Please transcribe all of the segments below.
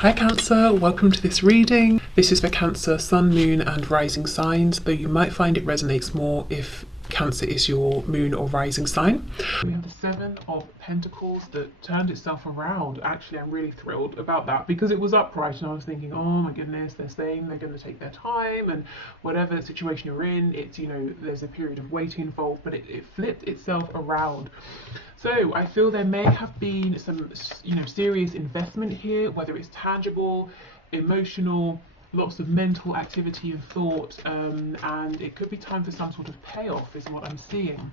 Hi Cancer, welcome to this reading. This is for Cancer, Sun, Moon and Rising signs, though you might find it resonates more if Cancer is your moon or rising sign. We have the Seven of Pentacles that turned itself around. Actually, I'm really thrilled about that because it was upright and I was thinking, oh my goodness, they're saying they're going to take their time and whatever situation you're in, it's, there's a period of waiting involved, but it flipped itself around. So I feel there may have been some, serious investment here, whether it's tangible, emotional, lots of mental activity and thought, and it could be time for some sort of payoff is what I'm seeing.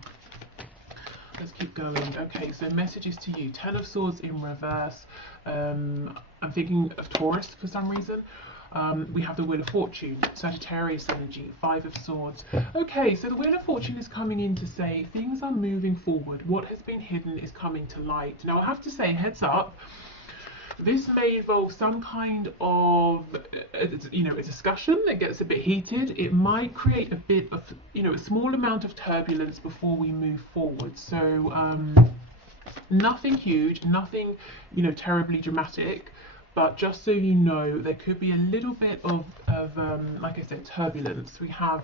Let's keep going. Okay, so messages to you. Ten of Swords in reverse. I'm thinking of Taurus for some reason. We have the Wheel of Fortune, Sagittarius energy, Five of Swords. Okay, so the Wheel of Fortune is coming in to say things are moving forward. What has been hidden is coming to light. Now I have to say, heads up, this may involve some kind of, a discussion that gets a bit heated. It might create a bit of, a small amount of turbulence before we move forward. So nothing huge, nothing, terribly dramatic. But just so you know, there could be a little bit of like I said, turbulence. We have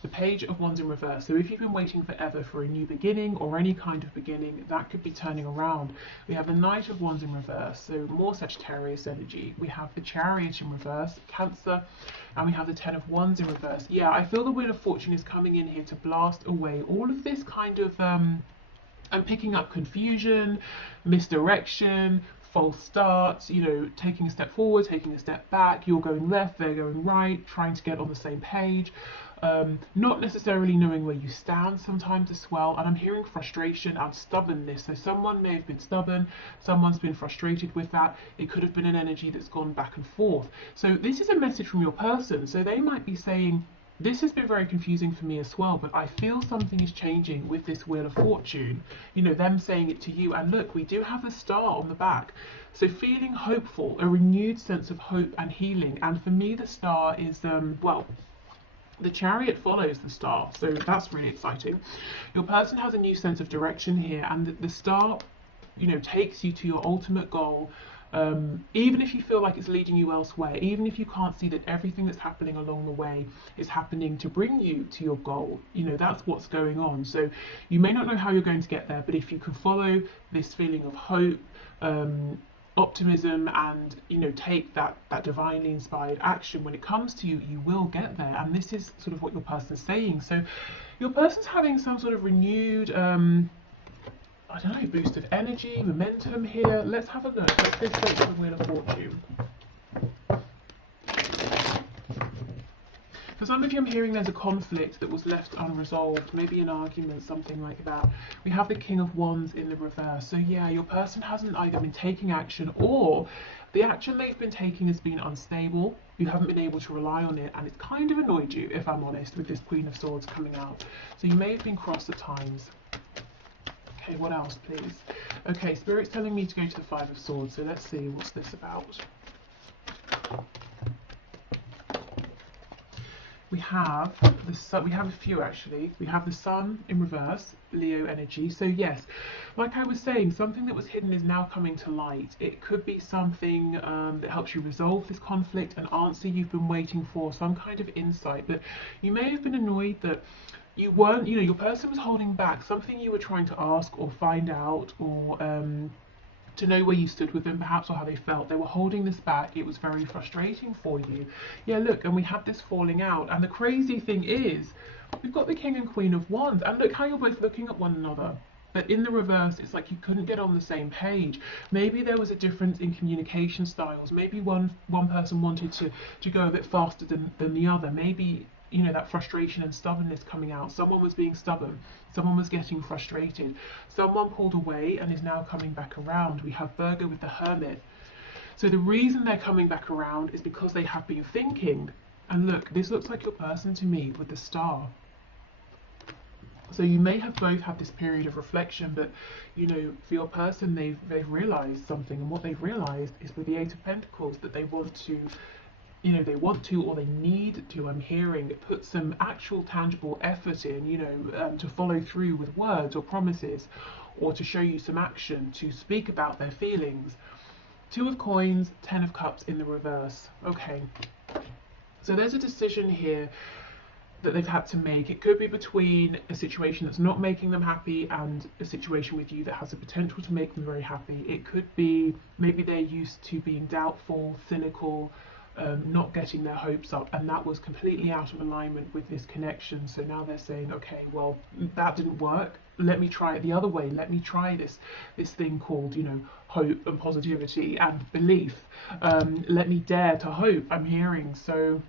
the Page of Wands in reverse. So if you've been waiting forever for a new beginning or any kind of beginning, that could be turning around. We have the Knight of Wands in reverse, so more Sagittarius energy. We have the Chariot in reverse, Cancer, and we have the Ten of Wands in reverse. Yeah, I feel the Wheel of Fortune is coming in here to blast away all of this kind of, I'm picking up confusion, misdirection, false starts, taking a step forward, taking a step back, you're going left, they're going right, trying to get on the same page. Not necessarily knowing where you stand sometimes as well, and I'm hearing frustration and stubbornness. So someone may have been stubborn, someone's been frustrated with that. It could have been an energy that's gone back and forth. So this is a message from your person. So they might be saying, this has been very confusing for me as well, but I feel something is changing with this Wheel of Fortune. Them saying it to you, and look, we do have a star on the back. So feeling hopeful, a renewed sense of hope and healing. And for me, the star is, the Chariot follows the star, so that's really exciting. Your person has a new sense of direction here, and the star, takes you to your ultimate goal. Even if you feel like it's leading you elsewhere, even if you can't see that everything that's happening along the way is happening to bring you to your goal, that's what's going on. So you may not know how you're going to get there, but if you can follow this feeling of hope, optimism, and take that divinely inspired action when it comes to you, you will get there. And this is sort of what your person's saying. So your person's having some sort of renewed I don't know, boost of energy, momentum here. Let's have a look. Let's go straight to the Wheel of Fortune. For some of you, I'm hearing there's a conflict that was left unresolved, maybe an argument, something like that. We have the King of Wands in the reverse. So yeah, your person hasn't either been taking action, or the action they've been taking has been unstable. You haven't been able to rely on it, and it's kind of annoyed you, if I'm honest, with this Queen of Swords coming out. So you may have been cross at times. Okay, what else, please? Okay, Spirit's telling me to go to the Five of Swords, so let's see, what's this about? We have the Sun. We have a few actually. We have the Sun in reverse, Leo energy. So yes, like I was saying, something that was hidden is now coming to light. It could be something that helps you resolve this conflict, an answer you've been waiting for, some kind of insight. But you may have been annoyed that you weren't, your person was holding back something you were trying to ask or find out, or to know where you stood with them perhaps, or how they felt. They were holding this back. It was very frustrating for you. Yeah, look, and we had this falling out, and the crazy thing is we've got the King and Queen of Wands, and look how you're both looking at one another. But in the reverse, it's like you couldn't get on the same page. Maybe there was a difference in communication styles. Maybe one person wanted to go a bit faster than the other. Maybe that frustration and stubbornness coming out. Someone was being stubborn, someone was getting frustrated, someone pulled away and is now coming back around. We have Virgo with the Hermit. So the reason they're coming back around is because they have been thinking. And look, this looks like your person to me with the Star. So you may have both had this period of reflection, but for your person, they've realized something, and what they've realized is with the Eight of Pentacles that they want to, or they need to, I'm hearing, put some actual tangible effort in, to follow through with words or promises, or to show you some action, to speak about their feelings. Two of Coins, Ten of Cups in the reverse. Okay, so there's a decision here that they've had to make. It could be between a situation that's not making them happy and a situation with you that has the potential to make them very happy. It could be maybe they're used to being doubtful, cynical, not getting their hopes up, and that was completely out of alignment with this connection. So now they're saying, okay, well, that didn't work. Let me try it the other way. Let me try this thing called, you know, hope and positivity and belief. Let me dare to hope, I'm hearing. So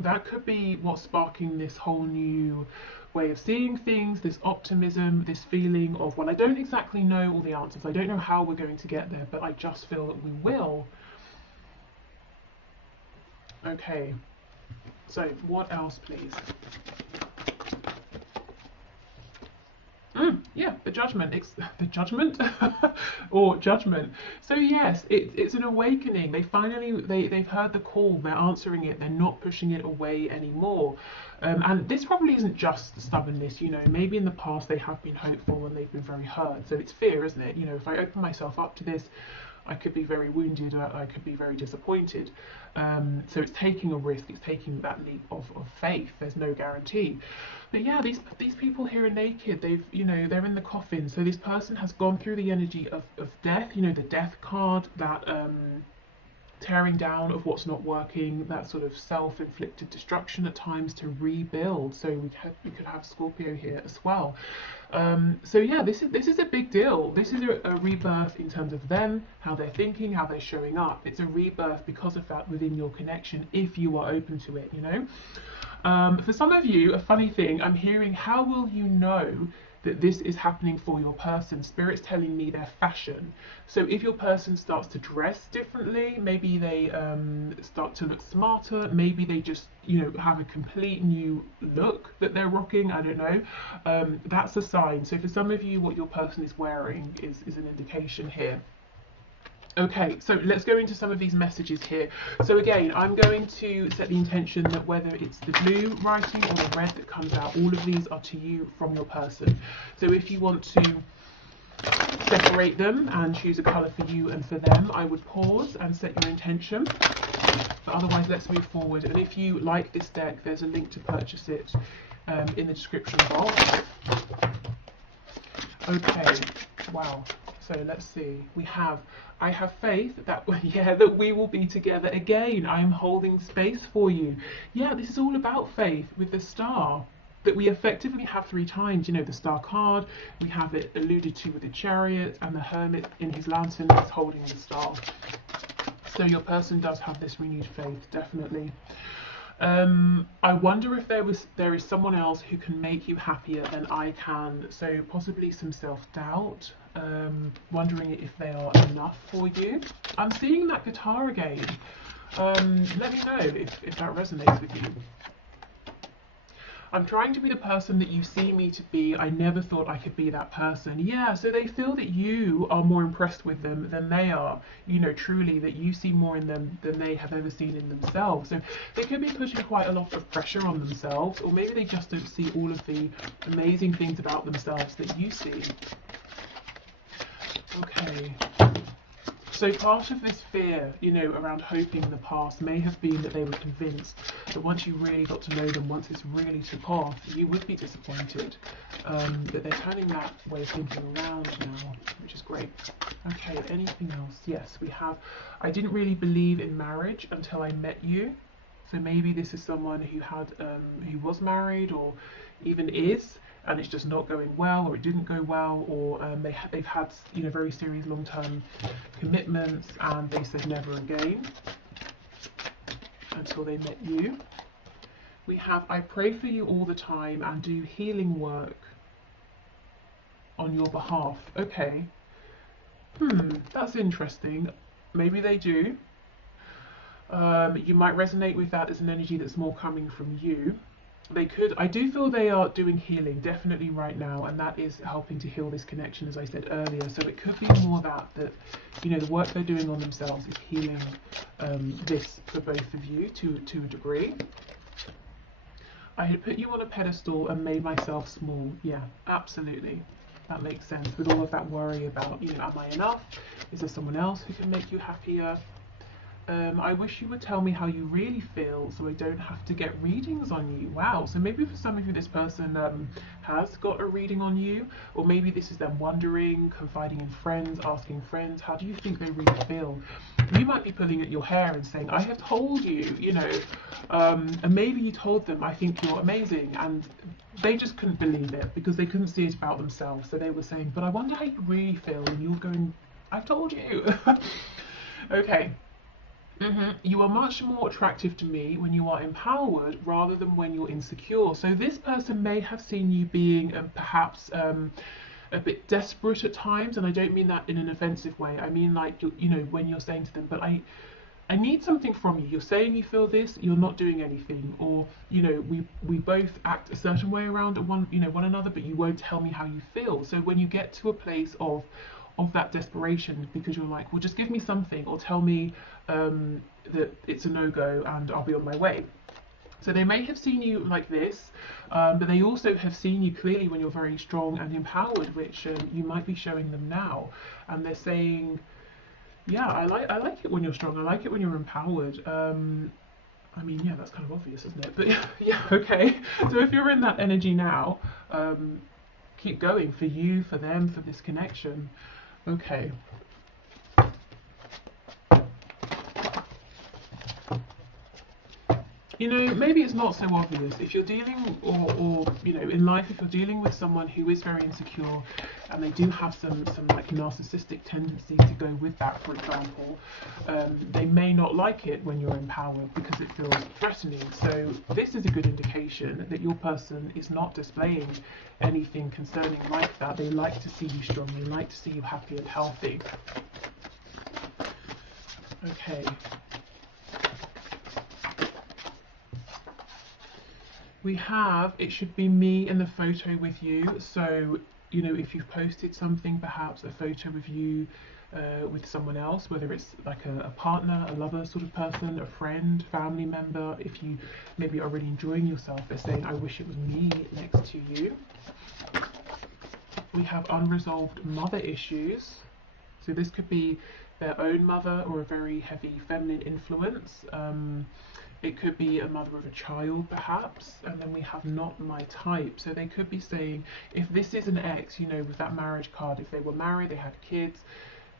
that could be what's sparking this whole new way of seeing things, this optimism, this feeling of, well, I don't exactly know all the answers. I don't know how we're going to get there, but I just feel that we will. Okay, so what else, please? Yeah, the judgment. The judgment or judgment. So yes, it's an awakening. They've heard the call. They're answering it. They're not pushing it away anymore. And this probably isn't just stubbornness. You know, maybe in the past they have been hopeful and they've been very hurt. So it's fear, isn't it? You know, if I open myself up to this, I could be very wounded, or I could be very disappointed. So it's taking a risk, it's taking that leap of faith. There's no guarantee. But yeah, these people here are naked. They're in the coffin. So this person has gone through the energy of death, you know, the death card, that tearing down of what's not working, that sort of self-inflicted destruction at times to rebuild. So we could have Scorpio here as well. So yeah, this is a big deal. This is a rebirth in terms of them, how they're thinking, how they're showing up. It's a rebirth because of that within your connection, if you are open to it, you know. For some of you, a funny thing, I'm hearing, how will you know that this is happening for your person? Spirit's telling me their fashion. So if your person starts to dress differently, maybe they start to look smarter, maybe they just, you know, have a complete new look that they're rocking, I don't know, that's a sign. So for some of you, what your person is wearing is an indication here. Okay, so let's go into some of these messages here. So again, I'm going to set the intention that whether it's the blue writing or the red that comes out, all of these are to you from your person. So if you want to separate them and choose a colour for you and for them, I would pause and set your intention. But otherwise, let's move forward. And if you like this deck, there's a link to purchase it in the description box. Okay, wow. So let's see. We have, I have faith that that we will be together again. I am holding space for you. Yeah, this is all about faith with the star that we effectively have 3 times. You know, the star card, we have it alluded to with the chariot, and the hermit in his lantern is holding the star. So your person does have this renewed faith, definitely. I wonder if there is someone else who can make you happier than I can. So possibly some self-doubt, wondering if they are enough for you. I'm seeing that guitar again. Let me know if that resonates with you. I'm trying to be the person that you see me to be. I never thought I could be that person. Yeah, so they feel that you are more impressed with them than they are. You know, truly, that you see more in them than they have ever seen in themselves. So they could be putting quite a lot of pressure on themselves, or maybe they just don't see all of the amazing things about themselves that you see. Okay. So part of this fear, you know, around hoping in the past may have been that they were convinced that once you really got to know them, once this really took off, you would be disappointed. But they're turning that way of thinking around now, which is great. Okay, anything else? Yes, we have, I didn't really believe in marriage until I met you. So maybe this is someone who was married or even is, and it's just not going well, or it didn't go well, or they've had, you know, very serious long-term commitments, and they said never again until they met you. We have, I pray for you all the time and do healing work on your behalf. Okay. That's interesting. Maybe they do. You might resonate with that as an energy that's more coming from you. They could, I do feel they are doing healing definitely right now, and that is helping to heal this connection, as I said earlier. So it could be more that you know, the work they're doing on themselves is healing this for both of you to a degree. I had put you on a pedestal and made myself small. Yeah, absolutely. that makes sense, with all of that worry about, you know, am I enough? Is there someone else who can make you happier? I wish you would tell me how you really feel so I don't have to get readings on you. Wow, so maybe for some of you this person has got a reading on you, or maybe this is them wondering, confiding in friends, asking friends, how do you think they really feel? You might be pulling at your hair and saying, I have told you, you know, and maybe you told them, I think you're amazing, and they just couldn't believe it because they couldn't see it about themselves. So they were saying, but I wonder how you really feel, and you're going, I've told you. Okay. You are much more attractive to me when you are empowered rather than when you're insecure. So this person may have seen you being perhaps a bit desperate at times, and I don't mean that in an offensive way. I mean like, you know, when you're saying to them, but I need something from you. You're saying you feel this, you're not doing anything, or you know, we both act a certain way around one another, but you won't tell me how you feel. So when you get to a place of that desperation, because you're like, well, just give me something, or tell me that it's a no-go and I'll be on my way. So they may have seen you like this, but they also have seen you clearly when you're very strong and empowered, which you might be showing them now. And they're saying, yeah, I like it when you're strong, I like it when you're empowered. I mean, yeah, that's kind of obvious, isn't it? But yeah, okay. So if you're in that energy now, keep going, for you, for them, for this connection. Okay. You know, maybe it's not so obvious. If you're dealing, or you know, in life, if you're dealing with someone who is very insecure, and they do have some like narcissistic tendencies to go with that, for example, they may not like it when you're empowered because it feels threatening. So this is a good indication that your person is not displaying anything concerning like that. They like to see you strong. They like to see you happy and healthy. Okay. We have, it should be me in the photo with you. So, you know, if you've posted something, perhaps a photo of you with someone else, whether it's like a partner, a lover sort of person, a friend, family member, if you maybe are really enjoying yourself, they're saying, I wish it was me next to you. We have unresolved mother issues. So this could be their own mother or a very heavy feminine influence. It could be a mother of a child, perhaps. And then we have not my type. So they could be saying, if this is an ex, you know, with that marriage card, if they were married, they had kids,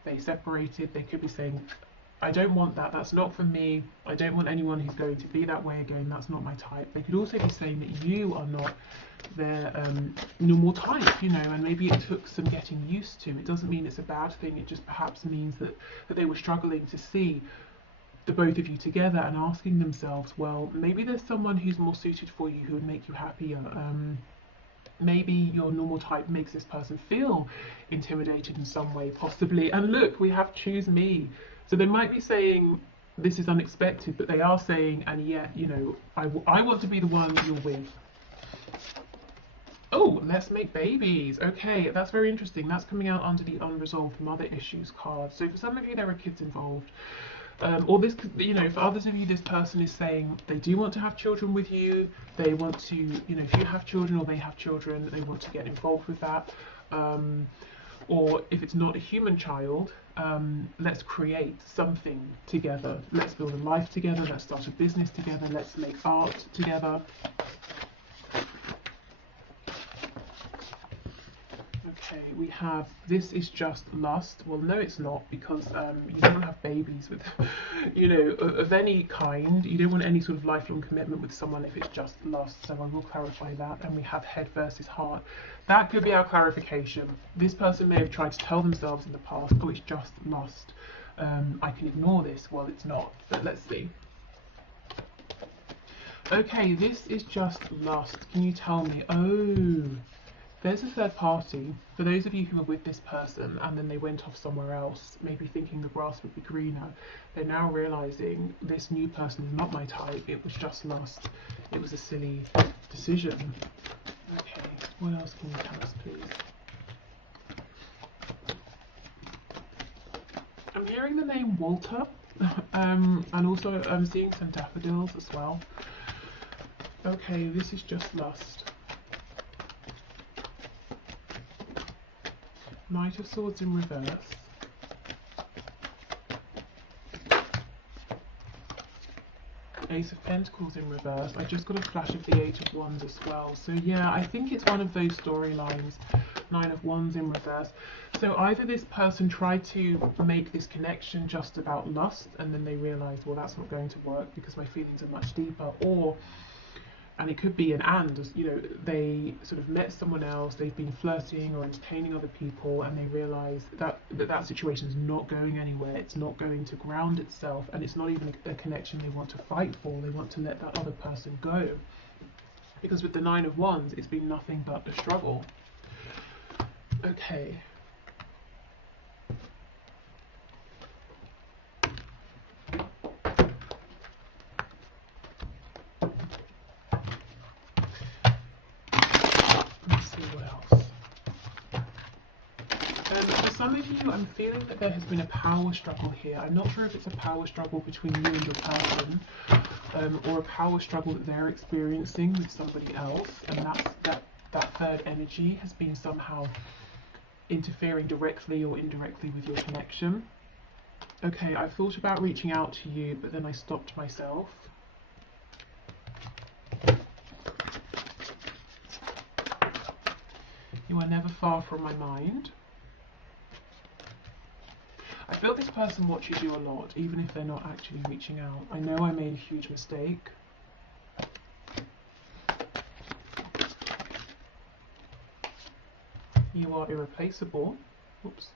they separated, they could be saying, I don't want that, that's not for me, I don't want anyone who's going to be that way again, that's not my type. They could also be saying that you are not their normal type, you know, and maybe it took some getting used to. It doesn't mean it's a bad thing, it just perhaps means that they were struggling to see the both of you together and asking themselves, well, maybe there's someone who's more suited for you who would make you happier. Maybe your normal type makes this person feel intimidated in some way, possibly. And look, we have choose me. So they might be saying, this is unexpected, but they are saying, and yet, you know, I want to be the one you're with. Oh, let's make babies. Okay, that's very interesting. That's coming out under the unresolved mother issues card. So for some of you, there are kids involved. Or this, you know, for others of you, this person is saying they do want to have children with you. They want to, you know, if you have children or they have children, they want to get involved with that. Or if it's not a human child, let's create something together. Let's build a life together. Let's start a business together. Let's make art together. Okay, we have, this is just lust. Well, no, it's not, because you don't want to have babies with, you know, of any kind. You don't want any sort of lifelong commitment with someone if it's just lust. So I will clarify that. And we have head versus heart. That could be our clarification. This person may have tried to tell themselves in the past, oh, it's just lust. I can ignore this. Well, it's not, but let's see. Okay, this is just lust. Can you tell me? Oh, there's a third party. For those of you who are with this person and then they went off somewhere else, maybe thinking the grass would be greener, they're now realizing this new person is not my type. It was just lust. It was a silly decision. Okay, what else can you tell us, please? I'm hearing the name Walter, and also I'm seeing some daffodils as well. Okay, this is just lust. Knight of Swords in reverse. Ace of Pentacles in reverse. I just got a flash of the Eight of Wands as well. So yeah, I think it's one of those storylines. Nine of Wands in reverse. So either this person tried to make this connection just about lust, and then they realized, well, that's not going to work because my feelings are much deeper, or, and it could be an and, you know, they sort of met someone else, they've been flirting or entertaining other people, and they realize that that situation is not going anywhere, it's not going to ground itself, and it's not even a connection they want to fight for. They want to let that other person go. Because with the Nine of Wands, it's been nothing but a struggle. Okay. For some of you, I'm feeling that there has been a power struggle here. I'm not sure if it's a power struggle between you and your person, or a power struggle that they're experiencing with somebody else, and that third energy has been somehow interfering directly or indirectly with your connection. Okay, I've thought about reaching out to you, but then I stopped myself. You are never far from my mind. I feel this person watches you a lot, even if they're not actually reaching out. I know I made a huge mistake. You are irreplaceable. Oops.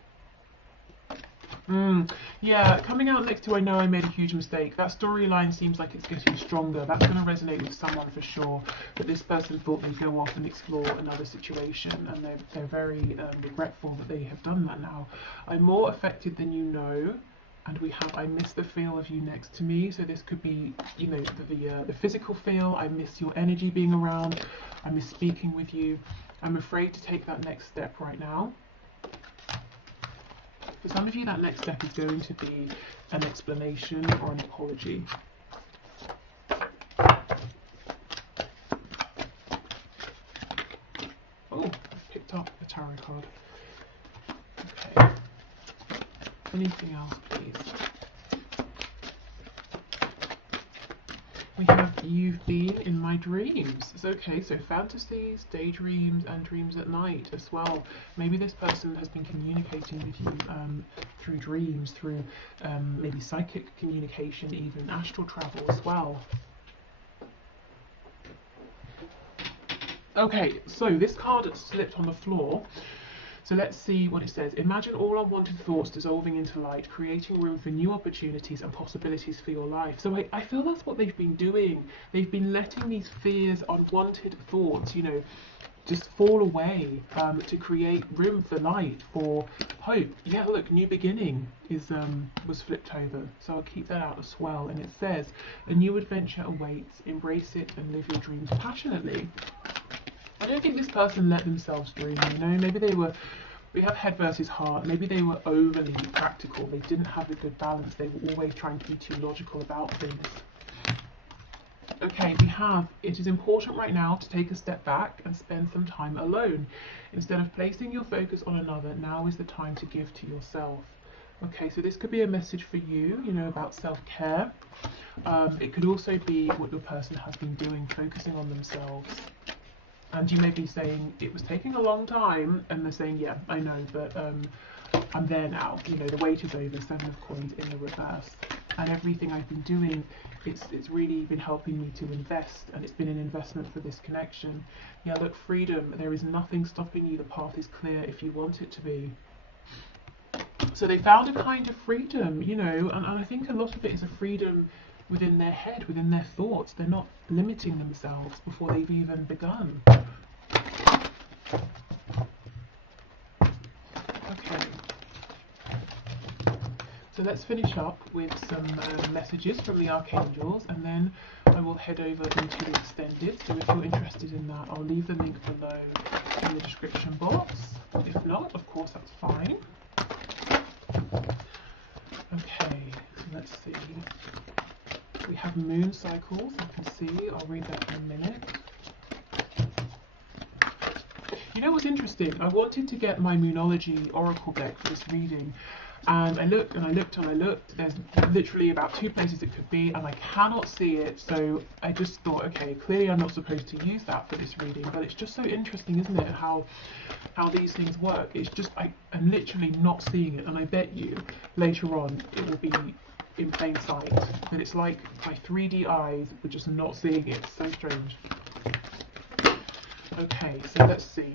Yeah, coming out next to I know I made a huge mistake. That storyline seems like it's getting stronger. That's going to resonate with someone for sure. But this person thought they'd go off and explore another situation, and they're very regretful that they have done that now. I'm more affected than you know, and we have I miss the feel of you next to me. So this could be, you know, the physical feel. I miss your energy being around. I miss speaking with you. I'm afraid to take that next step right now. For some of you, that next step is going to be an explanation or an apology. Oh, I've picked up a tarot card. Okay. Anything else, please? We have you've been in my dreams. It's okay, so fantasies, daydreams, and dreams at night as well. Maybe this person has been communicating with you through dreams, through maybe psychic communication, even astral travel as well. Okay, so this card slipped on the floor. So let's see what it says. Imagine all unwanted thoughts dissolving into light, creating room for new opportunities and possibilities for your life. So I feel that's what they've been doing. They've been letting these fears, unwanted thoughts, you know, just fall away to create room for light, for hope. Yeah, look, new beginning was flipped over. So I'll keep that out as well. And it says, a new adventure awaits. Embrace it and live your dreams passionately. I don't think this person let themselves dream, you know, maybe we have head versus heart, maybe they were overly practical, they didn't have a good balance, they were always trying to be too logical about things. Okay, we have, it is important right now to take a step back and spend some time alone. Instead of placing your focus on another, now is the time to give to yourself. Okay, so this could be a message for you, you know, about self-care. It could also be what your person has been doing, focusing on themselves. And you may be saying, it was taking a long time, and they're saying, yeah, I know, but I'm there now. You know, the wait is over, Seven of Coins in the reverse. And everything I've been doing, it's really been helping me to invest, and it's been an investment for this connection. Yeah, look, freedom, there is nothing stopping you. The path is clear if you want it to be. So they found a kind of freedom, you know, and I think a lot of it is a freedom within their head, within their thoughts. They're not limiting themselves before they've even begun. Okay. So let's finish up with some messages from the archangels, and then I will head over into the extended. So if you're interested in that, I'll leave the link below in the description box. If not, of course, that's fine. Okay, so let's see. We have moon cycles, you can see. I'll read that in a minute. You know what's interesting? I wanted to get my Moonology Oracle deck for this reading, and I looked and I looked and I looked. There's literally about 2 places it could be, and I cannot see it. So I just thought, okay, clearly I'm not supposed to use that for this reading. But it's just so interesting, isn't it? How these things work. It's just I'm literally not seeing it, and I bet you later on it will be in plain sight. But it's like my 3D eyes were just not seeing it. It's so strange. Okay, so let's see.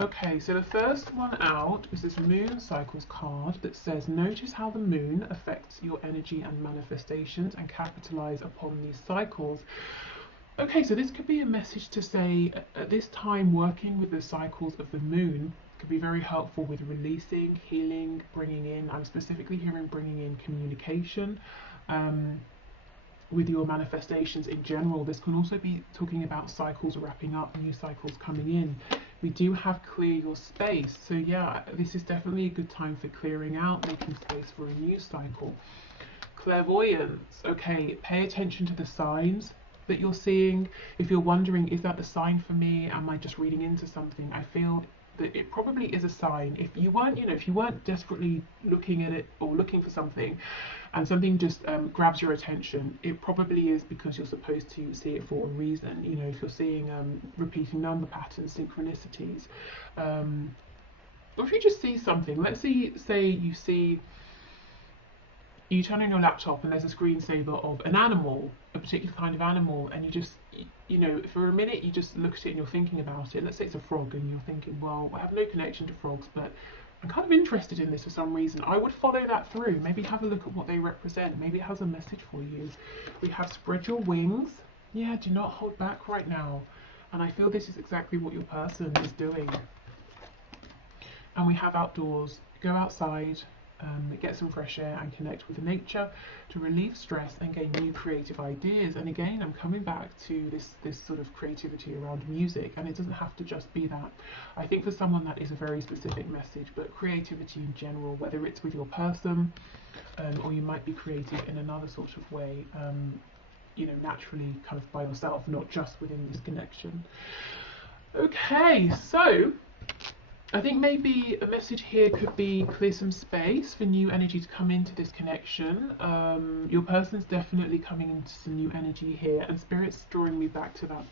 Okay, so the first one out is this moon cycles card that says, notice how the moon affects your energy and manifestations and capitalize upon these cycles. Okay, so this could be a message to say, at this time, working with the cycles of the moon could be very helpful with releasing, healing, bringing in, I'm specifically hearing bringing in communication, with your manifestations in general. This can also be talking about cycles wrapping up, new cycles coming in. We do have clear your space, so yeah, this is definitely a good time for clearing out, making space for a new cycle. Clairvoyance, okay, pay attention to the signs that you're seeing. If you're wondering, is that the sign for me? Am I just reading into something? I feel that it probably is a sign. If you weren't, if you weren't desperately looking at it or looking for something, and something just grabs your attention, it probably is because you're supposed to see it for a reason. If you're seeing repeating number patterns, synchronicities, or if you just see something. Let's say you turn on your laptop and there's a screensaver of an animal, a particular kind of animal, and you just, for a minute you just look at it and you're thinking about it. Let's say it's a frog and you're thinking, well, I have no connection to frogs, but I'm kind of interested in this for some reason. I would follow that through. Maybe have a look at what they represent. Maybe it has a message for you. We have spread your wings. Yeah, do not hold back right now. And I feel this is exactly what your person is doing. And we have outdoors. Go outside, get some fresh air and connect with nature to relieve stress and gain new creative ideas. And again, I'm coming back to this sort of creativity around music, and it doesn't have to just be that. I think for someone that is a very specific message, but creativity in general, whether it's with your person, or you might be creative in another sort of way, naturally kind of by yourself, not just within this connection. Okay, so I think maybe a message here could be clear some space for new energy to come into this connection. Your person's definitely coming into some new energy here, and Spirit's drawing me back to that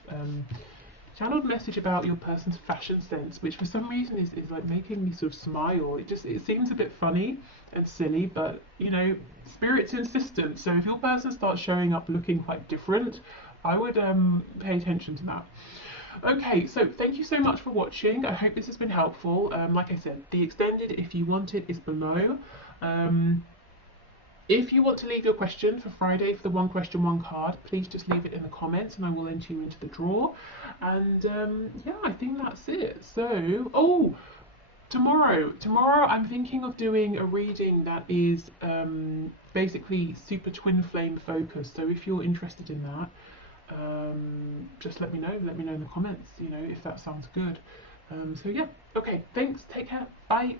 channeled message about your person's fashion sense, which for some reason is like making me sort of smile. It seems a bit funny and silly, but Spirit's insistent. So if your person starts showing up looking quite different, I would pay attention to that. Okay, so thank you so much for watching. I hope this has been helpful. Like I said, the extended, if you want it, is below. If you want to leave your question for Friday for the one question, one card, please just leave it in the comments and I will enter you into the draw. And yeah, I think that's it. So, tomorrow I'm thinking of doing a reading that is basically super twin flame focused. So if you're interested in that, just let me know in the comments, if that sounds good. So yeah, okay, thanks, take care, bye.